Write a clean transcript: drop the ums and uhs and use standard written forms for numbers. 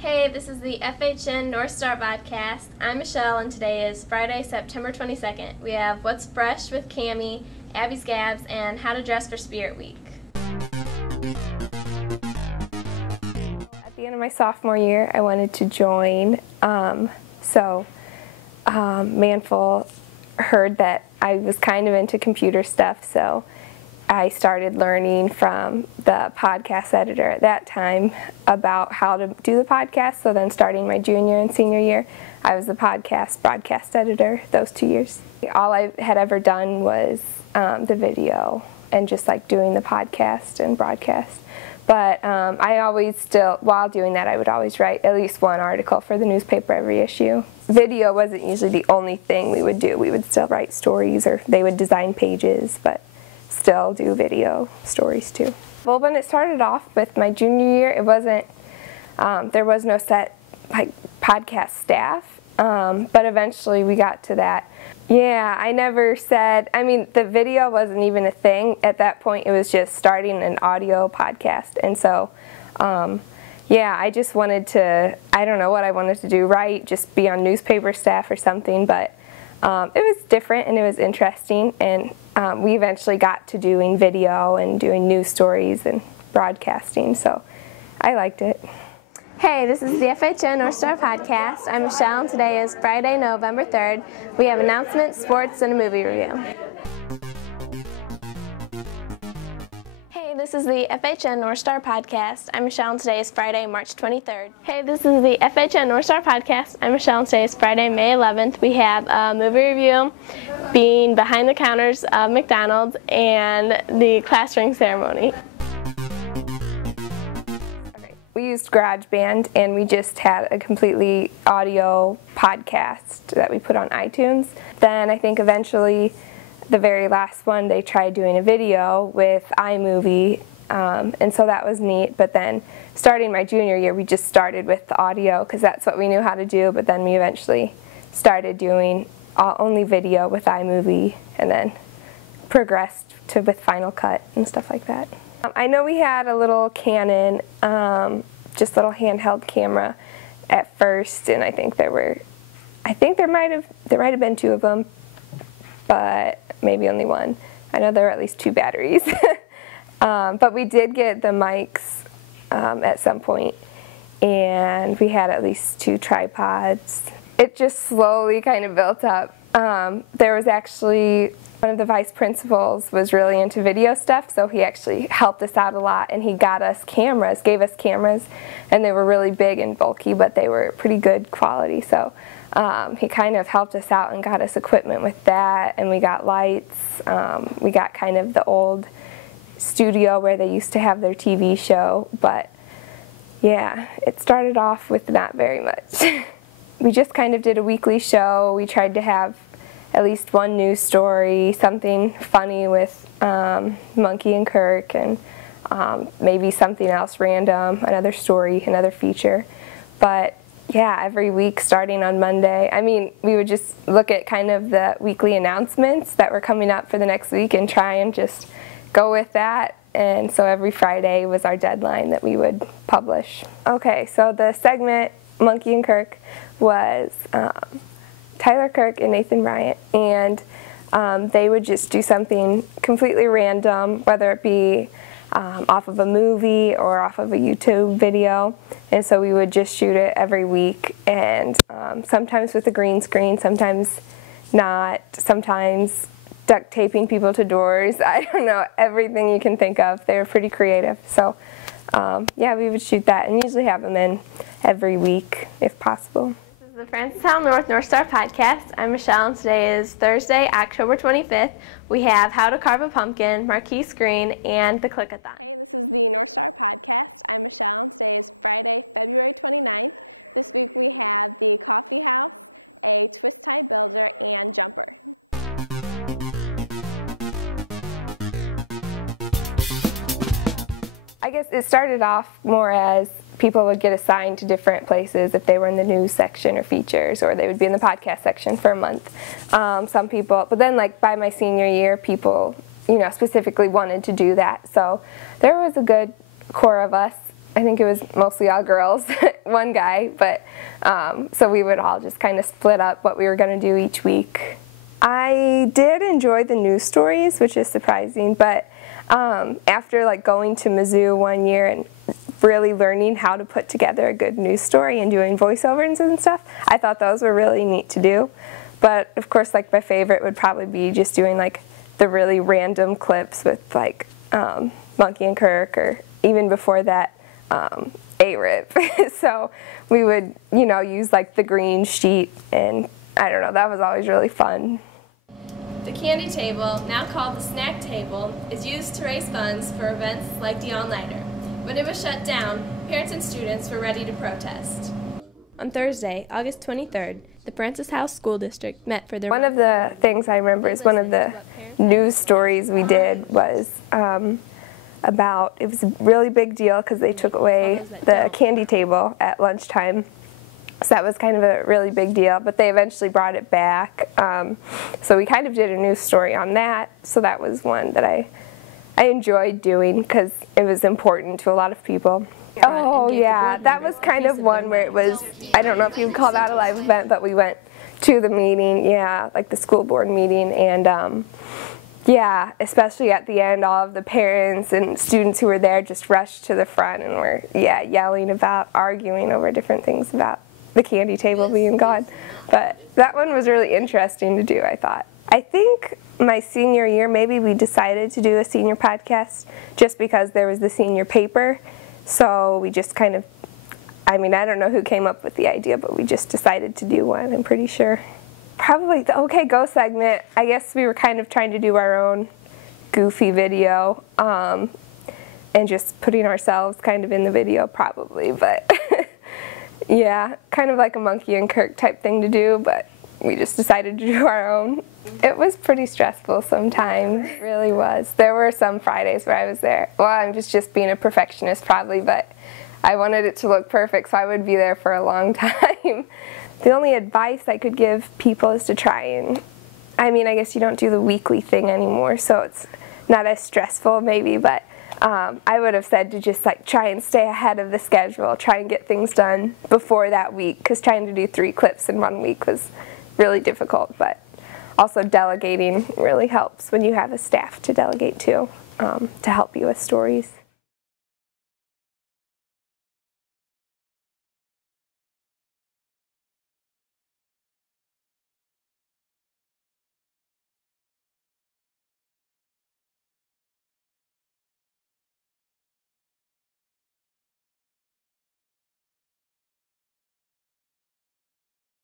Hey, this is the FHN North Star podcast. I'm Michelle, and today is Friday, September 22nd. We have What's Fresh with Cammie, Abby's Gabs, and How to Dress for Spirit Week. At the end of my sophomore year, I wanted to join. Manful heard that I was kind of into computer stuff, so I started learning from the podcast editor at that time about how to do the podcast. So then starting my junior and senior year, I was the broadcast editor those 2 years. All I had ever done was the video and just like doing the podcast and broadcast. But I always while doing that, I would always write at least one article for the newspaper every issue. Video wasn't usually the only thing we would do. We would still write stories, or they would design pages, but still do video stories too. Well, when it started off with my junior year, it wasn't, there was no set like podcast staff, but eventually we got to that. Yeah, I never said, the video wasn't even a thing at that point. It was just starting an audio podcast, and so yeah, I just wanted to, I don't know what I wanted to do, write, just be on newspaper staff or something, but it was different and it was interesting, and we eventually got to doing video and doing news stories and broadcasting, so I liked it. Hey, this is the FHN North Star podcast. I'm Michelle, and today is Friday, November 3rd. We have announcements, sports, and a movie review. Hey, this is the FHN North Star podcast. I'm Michelle, and today is Friday, March 23rd. Hey, this is the FHN North Star podcast. I'm Michelle, and today is Friday, May 11th. We have a movie review, being behind the counters of McDonald's, and the class ring ceremony. We used GarageBand, and we just had a completely audio podcast that we put on iTunes. Then I think eventually, the very last one, they tried doing a video with iMovie, and so that was neat. But then starting my junior year, we just started with the audio because that's what we knew how to do, but then we eventually started doing only video with iMovie, and then progressed to with Final Cut and stuff like that. I know we had a little Canon, just little handheld camera at first, and I think there might have been two of them, but maybe only one. I know there were at least two batteries. But we did get the mics at some point, and we had at least two tripods. It just slowly kind of built up. There was actually one of the vice principals was really into video stuff, so he actually helped us out a lot, and he got us cameras, gave us cameras, and they were really big and bulky, but they were pretty good quality. So he kind of helped us out and got us equipment with that, and we got lights. We got kind of the old studio where they used to have their TV show, but yeah, it started off with not very much. We just kind of did a weekly show. We tried to have at least one news story, something funny with Monkey and Kirk, and maybe something else random, another story, another feature. But yeah, every week starting on Monday, we would just look at kind of the weekly announcements that were coming up for the next week and try and just go with that. And so every Friday was our deadline that we would publish. Okay, so the segment Monkey and Kirk was Tyler Kirk and Nathan Bryant, and they would just do something completely random, whether it be off of a movie or off of a YouTube video, and so we would just shoot it every week, and sometimes with a green screen, sometimes not, sometimes duct taping people to doors. I don't know, everything you can think of. They were pretty creative, so yeah, we would shoot that and usually have them in every week if possible. The Francistown North Star podcast. I'm Michelle, and today is Thursday, October 25th. We have How to Carve a Pumpkin, Marquise Green, and the Click-a-thon. I guess it started off more as people would get assigned to different places if they were in the news section or features, or they would be in the podcast section for a month. Some people, but then like by my senior year, people, specifically wanted to do that. So there was a good core of us I think it was mostly all girls, one guy, but so we would all just kind of split up what we were going to do each week. I did enjoy the news stories, which is surprising, but after like going to Mizzou one year and really learning how to put together a good news story and doing voiceovers and stuff, I thought those were really neat to do. But of course, like my favorite would probably be just doing like the really random clips with like Monkey and Kirk, or even before that, A-Rip. So we would, you know, use like the green sheet, and I don't know, that was always really fun. The candy table, now called the snack table, is used to raise funds for events like the all-nighter. When it was shut down, parents and students were ready to protest. On Thursday, August 23rd, the Francis House School District met for their... One of the things I remember is one of the news stories we did was about, it was a really big deal because they took away the candy table at lunchtime. So that was kind of a really big deal, but they eventually brought it back. So we kind of did a news story on that, so that was one that I enjoyed doing because it was important to a lot of people. Oh yeah, that was kind of one where it was, I don't know if you would call that a live event, but we went to the meeting, yeah, like the school board meeting, and yeah, especially at the end, all of the parents and students who were there just rushed to the front and were, yeah, yelling about, arguing over different things about the candy table being gone. But that one was really interesting to do, I thought. I think my senior year, maybe we decided to do a senior podcast just because there was the senior paper. So we just kind of, I mean, I don't know who came up with the idea, but we just decided to do one, I'm pretty sure. Probably the OK Go segment. I guess we were kind of trying to do our own goofy video and just putting ourselves kind of in the video probably, but yeah, kind of like a Monkey and Kirk type thing to do, but we just decided to do our own. It was pretty stressful sometimes, it really was. There were some Fridays where I was there. Well, I'm just being a perfectionist probably, but I wanted it to look perfect, so I would be there for a long time. The only advice I could give people is to try and, I mean, I guess you don't do the weekly thing anymore, so it's not as stressful maybe, but I would have said to just like try and stay ahead of the schedule, try and get things done before that week, because trying to do 3 clips in 1 week was really difficult. But also delegating really helps when you have a staff to delegate to help you with stories.